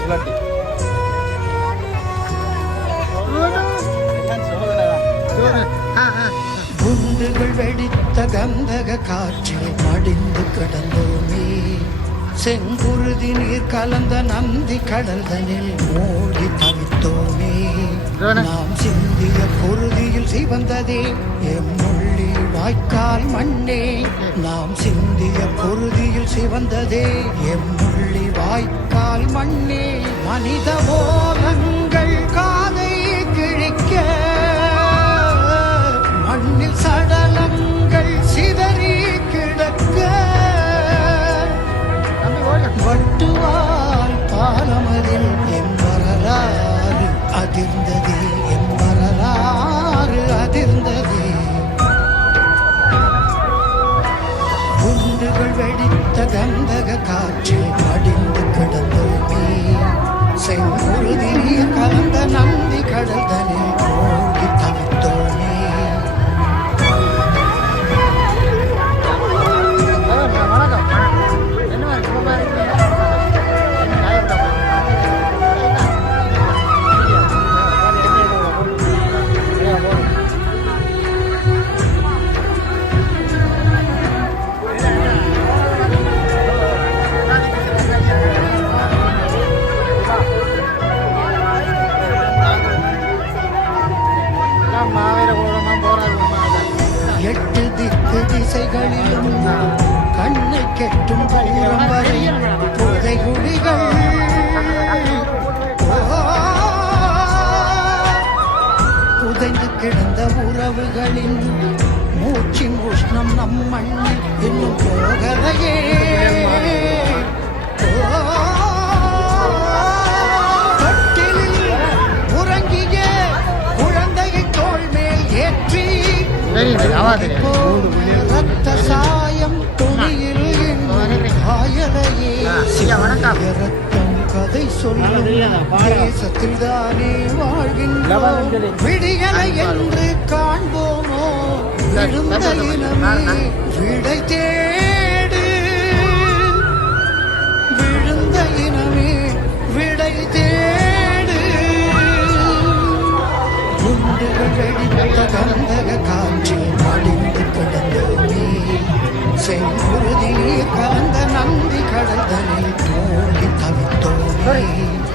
சுழட்டி குண்டுகள் வெடித்த கந்தக காற்றில் மடிந்து கிடந்தோமே. செங்குருதி நீர் கலந்த நந்தி கடல்தனில் மூழ்கி தவித்தோமே. நாம் சிந்திய குருதியில் சிவந்ததே. எம்முள்ளி வாய்க்கால் மண்ணே. நாம் சிந்திய குருதியில் சிவந்ததே. எம்முள்ளி வாய்க்கால் மண்ணே. மனித ஓலங்கள் காதை கந்தக காற்றில் படிந்து கிடந்தோமே. செங்குருதிரிய கலந்த நந்தி கடல் தனில் உஷ்ணம் நம் மண்ணில் இன்னும் கட்டிலில் உறங்கிய குழந்தையை தோள் மேல் ஏற்றி ரத்த சாயம் துணியில் காயலையே ரத்தம் கதை சொல்லும் தேசத்தில் தானே வாழ்கின்றோம். விடியலை என்று காண்போமோ. விழுந்த இனமே விடை தேடு. விழுந்த இனமே விடை தேடு. குண்டுகள் வெடித்த கந்தக காற்றில் மடிந்து செங்குருதி நீர் கலந்த நந்தி மூழ்கி தவித்தோமே மழையால்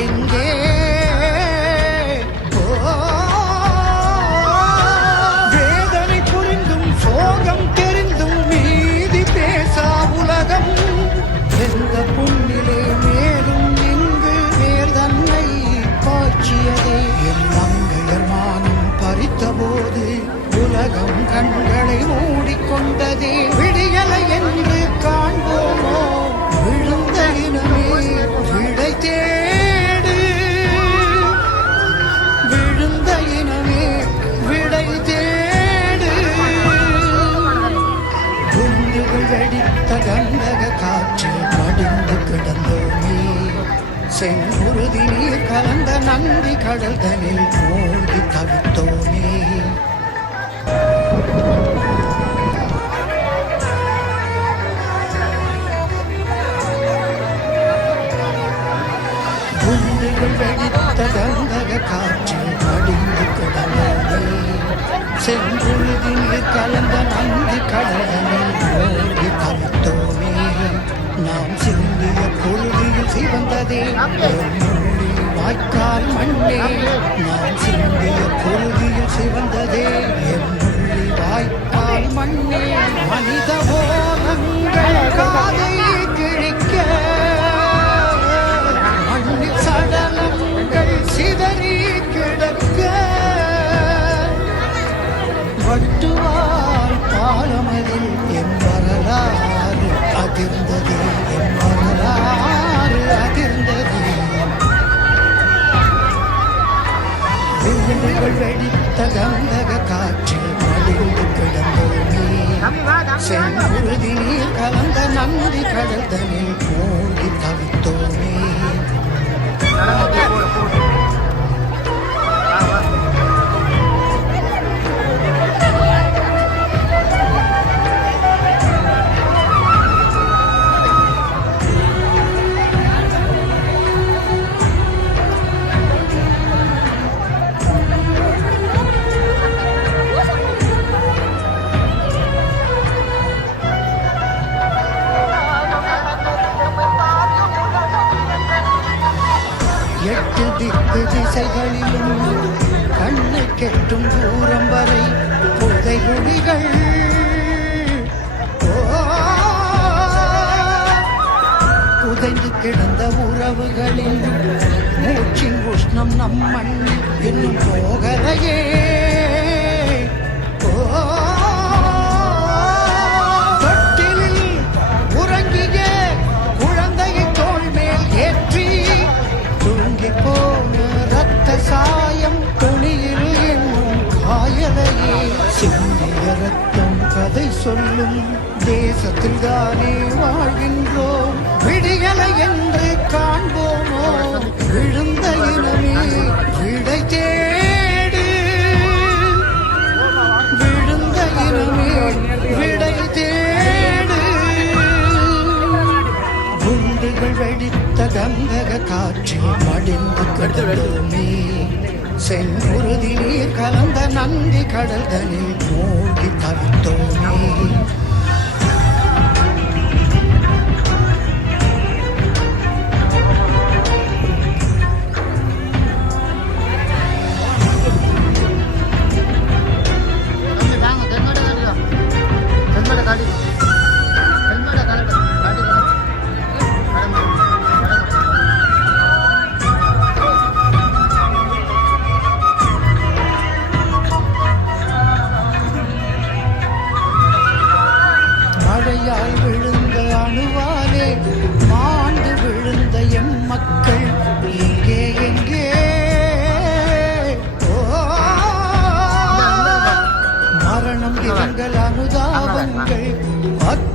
எங்கே செங்குருதி நீர் கலந்த நந்தி கடல் தனில் மூழ்கி தவித்தோமே வாய்க்கால் மண்ணே நான் சிந்திய பொழுதியில் சிவந்ததே. என் வாய்க்கால் மண்ணே மனித போதங்கள் காதை கிழிக்க. மண்ணில் சடலங்கள் சிதறி கிடக்க. வட்டுவார் பாலமதில் என் வரலாறு அதிர்ந்ததே என் வரலாறு அதிர்ந்தது. அவள் வெடித்த கந்தக காற்றில் மடிந்து கிடந்தோமே செங்குருதி நீர் கலந்த நன்றி கடல்தனில் போடி தவித்தோமே கெட்டும் தூரம் வரை புதை குடிகள் புதைந்து கிடந்த உறவுகளில் மூச்சின் உஷ்ணம் நம் மண்ணில் இன்னும் போகலையே ஓ சொல்லும் தேசத்தில் தானே வாழ்கின்றோம். விடியலை என்று காண்போமோ? விழுந்த இனமே விடை தேடு. விழுந்த இனமே விடை தேடு. குண்டுகள் வெடித்த கந்தக காற்றில் மடிந்து கடலுமே செங்குருதி நீர் கலந்த நந்தி கடல்தனில் மூழ்கி போ Capitoni.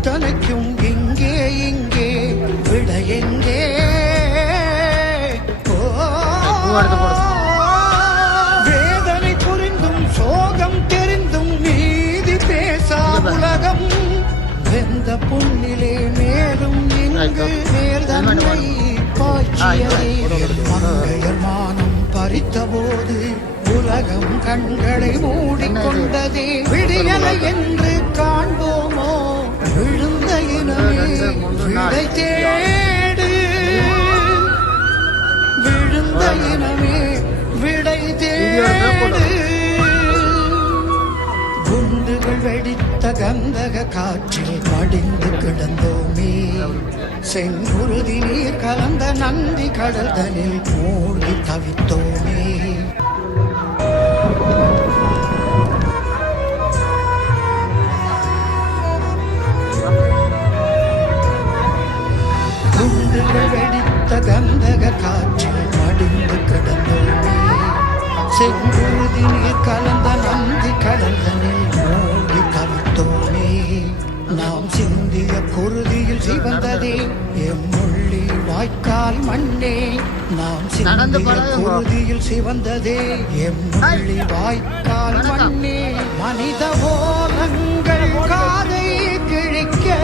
அத்தனைக்கும் இங்கே இங்கே விட எங்கே ஓ, வேதனை புரிந்தும் சோகம் தெரிந்தும் நீதி பேசா உலகம். வெந்த புண்ணிலே மேலும் இங்கு மேல்தன்மை பாய்ச்சியதே. மானம் பறித்த போது உலகம் கண்களை மூடிக்கொண்டதே. விடியலை என்று காண்போமோ? விழுந்த இனமே விடை தேடு. விழுந்த இனமே விடை தேடு. குண்டுகள் வெடித்த கந்தக காற்றில் படிந்து கிடந்தோமே. செங்குருதி நீர் கலந்த நந்தி கடல்தனில் மூடி தவித்தோமே. குருதியில் சிவந்ததே எம்முள்ளி வாய்க்கால் மண்ணே. நாம் நடந்து சிந்திய பழகுங்க. குருதியில் சிவந்ததே. எம்முள்ளி வாய்க்கால் வணக்கம். மண்ணே. மனித ஓலங்கள் காதை கிழிக்க.